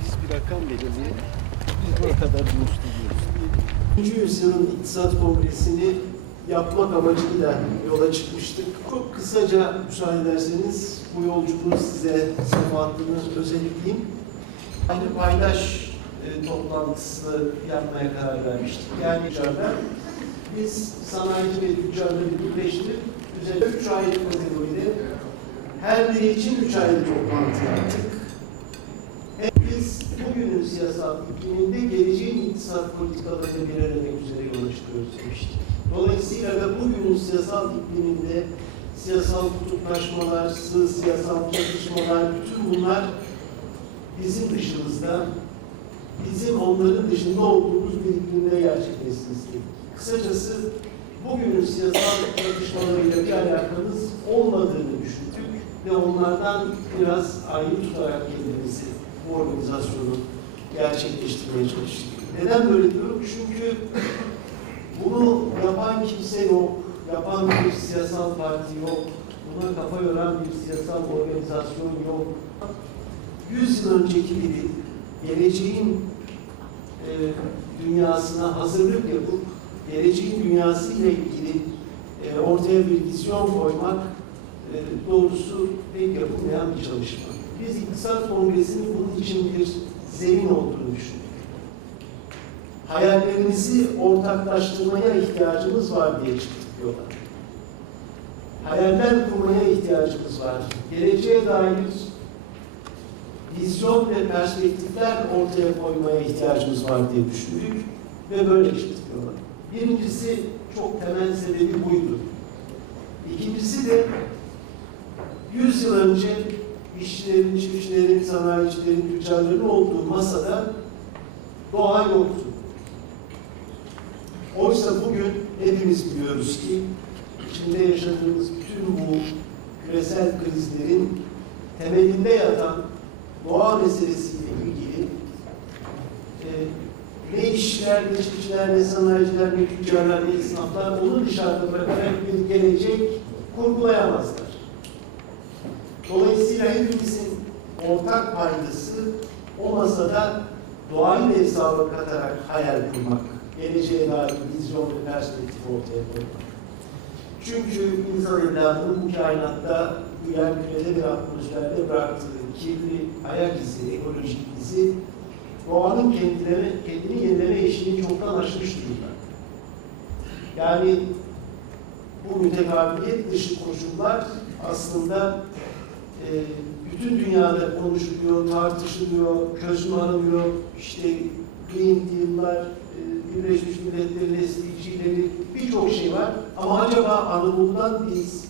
biz bir rakam belirleyelim. Biz buna kadar bunu istiyoruz. 3. yüzyılın iktisat kongresini yapmak amacıyla yola çıkmıştık. Çok kısaca müsaade ederseniz bu yolculuğu size sefahatını özetleyeyim. Aynı paydaş e, toplantısı yapmaya karar vermiştik. Yani biz sanayici ve tüccarları birleştirip üzerine 3 ayrı kategoride her biri için 3 ayrı toplantı yaptık. Hep biz bugünün siyasal ikliminde geleceğin iktisat politikalarını belirlemek üzere yola çıkıyoruz demiştik. Dolayısıyla da bugünün siyasal ikliminde siyasal kutuplaşmalar, siyasal çatışmalar, bütün bunlar bizim dışımızda, bizim onların dışında olduğumuz bir iklimde gerçekleşsin istedik. Kısacası bugünün siyasal çatışmalarıyla bir alakamız olmadığını düşündük ve onlardan biraz ayrı tutarak kendimizi bu organizasyonu gerçekleştirmeye çalıştık. Neden böyle diyorum? Çünkü bunu yapan kimse yok, yapan bir siyasal parti yok, buna kafa yoran bir siyasal organizasyon yok. 100 yıl önceki gibi geleceğin e, dünyasına hazırlık yapıp geleceğin dünyası ile ilgili e, ortaya bir vizyon koymak e, doğrusu pek yapılmayan bir çalışma. Biz İktisat Kongresi'nin bunun için bir zemin olduğunu düşündük. Hayallerimizi ortaklaştırmaya ihtiyacımız var diye çıktık yola. Hayaller kurmaya ihtiyacımız var. Geleceğe dair vizyon ve perspektifler ortaya koymaya ihtiyacımız var diye düşündük ve böyle çıktık yola. Birincisi çok temel sebebi buydu. İkincisi de 100 yıl önce işçilerin, çiftçilerin, sanayicilerin, tüccarların olduğu masada doğa yoktu. Oysa bugün hepimiz biliyoruz ki içinde yaşadığımız bütün bu küresel krizlerin temelinde yatan doğa meselesiyle ilgili e, ne işçiler, ne çiftçiler, ne sanayiciler, ne tüccarlar, ne esnaflar onu dışarıda bırakarak bir gelecek kurgulayamazlar. Dolayısıyla hepimizin ortak paydası o masada doğayı da hesaba katarak hayal kurmak, geleceğe dair vizyon ve perspektif ortaya koymak. Çünkü insan evladının bu kainatta, bu yer kürede ve atmosferde bıraktığı kirli ayak izi, ekolojik izi, doğanın kendine, kendini yenileme eşiğini çoktan aşmış durumda. Yani bu mütekabiliyet dışı koşullar aslında e, bütün dünyada konuşuluyor, tartışılıyor, çözüm aranıyor. İşte Green Deal'lar, e, Birleşmiş Milletler'in SDG'leri birçok şey var. Ama acaba Anadolu'dan biz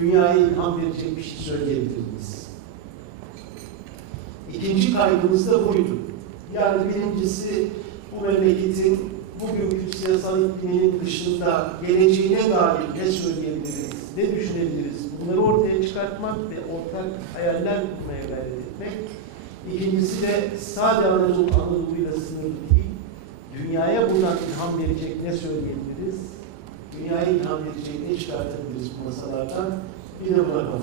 dünyaya ilham verecek bir şey söyleyebilir miyiz? İkinci kaygımız da buydu. Yani birincisi bu memleketin bugünkü siyasal ikliminin dışında geleceğine dair ne söyleyebiliriz, ne düşünebiliriz? Bunları ortaya çıkartmak ve ortak hayaller kurmaya gayret etmek. İkincisi de sadece Anadolu, Anadolu'yla sınırlı değil, dünyaya buradan ilham verecek ne söyleyebiliriz? Dünyaya ilham verecek ne çıkartabiliriz bu masalardan? Bir de buna yormak.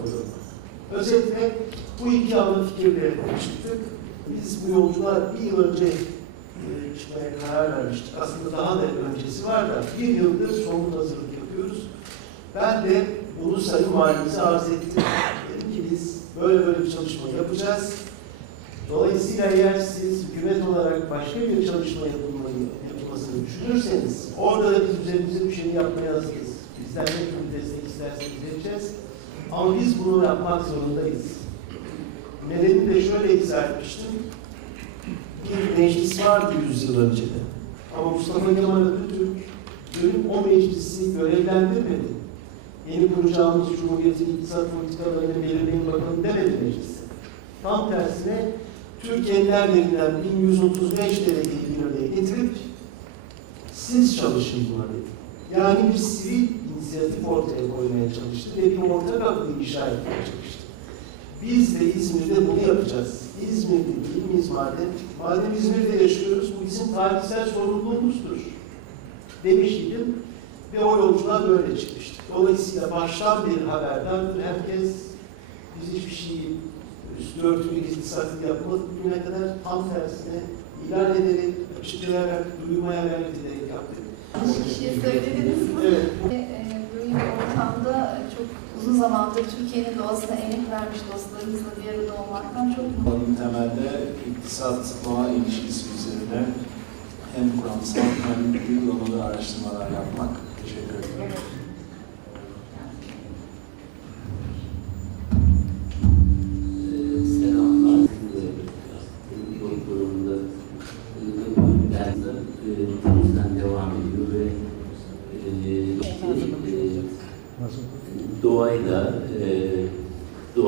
Özetle bu iki ana fikirle çıktık. Biz bu yolculuğa bir yıl önce çıkmaya karar vermiştik. Aslında daha da öncesi var da bir yıldır son hazırlık yapıyoruz. Ben de bunu Sayın Valimize arz ettim. Dedim ki biz böyle böyle bir çalışma yapacağız. Dolayısıyla eğer siz hükümet olarak başka bir çalışma yapılmayı, yapılmasını düşünürseniz orada da biz üzerimize düşeni yapmaya hazırız. Bizden ne türlü destek isterseniz vereceğiz. Ama biz bunu yapmak zorundayız. Nedeni de şöyle izah etmiştim. Bir meclis vardı yüzyıl önce de. Ama Mustafa Kemal Atatürk dönüp o meclisi görevlendirmedi. Yeni kuracağımız Cumhuriyet'in iktisat politikalarını belirleyin bakalım demedi meclis. Tam tersine Türkiye'nin her yerinden 1135 delegeyi bir araya getirip siz çalışın buna dedi. Yani bir sivil inisiyatif ortaya koymaya çalıştı ve bir ortak aklı inşa etmeye çalıştı. Biz de İzmir'de bunu yapacağız. İzmir'de değil miyiz madem? Madem İzmir'de yaşıyoruz, bu bizim tarihsel sorumluluğumuzdur. Demiş idim ve o yolculuğa böyle çıkmıştık. Dolayısıyla baştan bir haberdardır. Herkes biz hiçbir şeyi üstü örtülü gizli saklı yapmadık bugüne kadar. Tam tersine ilan ederek, açıklayarak, duymaya ederek yaptık. Şey söylediniz mi? Evet, uzun zamandır Türkiye'nin doğasına emek vermiş dostlarımızla bir arada olmaktan çok mutluyum. Temelde iktisat doğa ilişkisi üzerine hem kuramsal hem uygulamalı araştırmalar yapmak. Teşekkür ederim.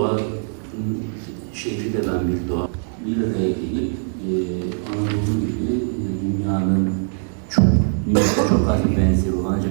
Doğa şehri de ben bir doğa bir araya e,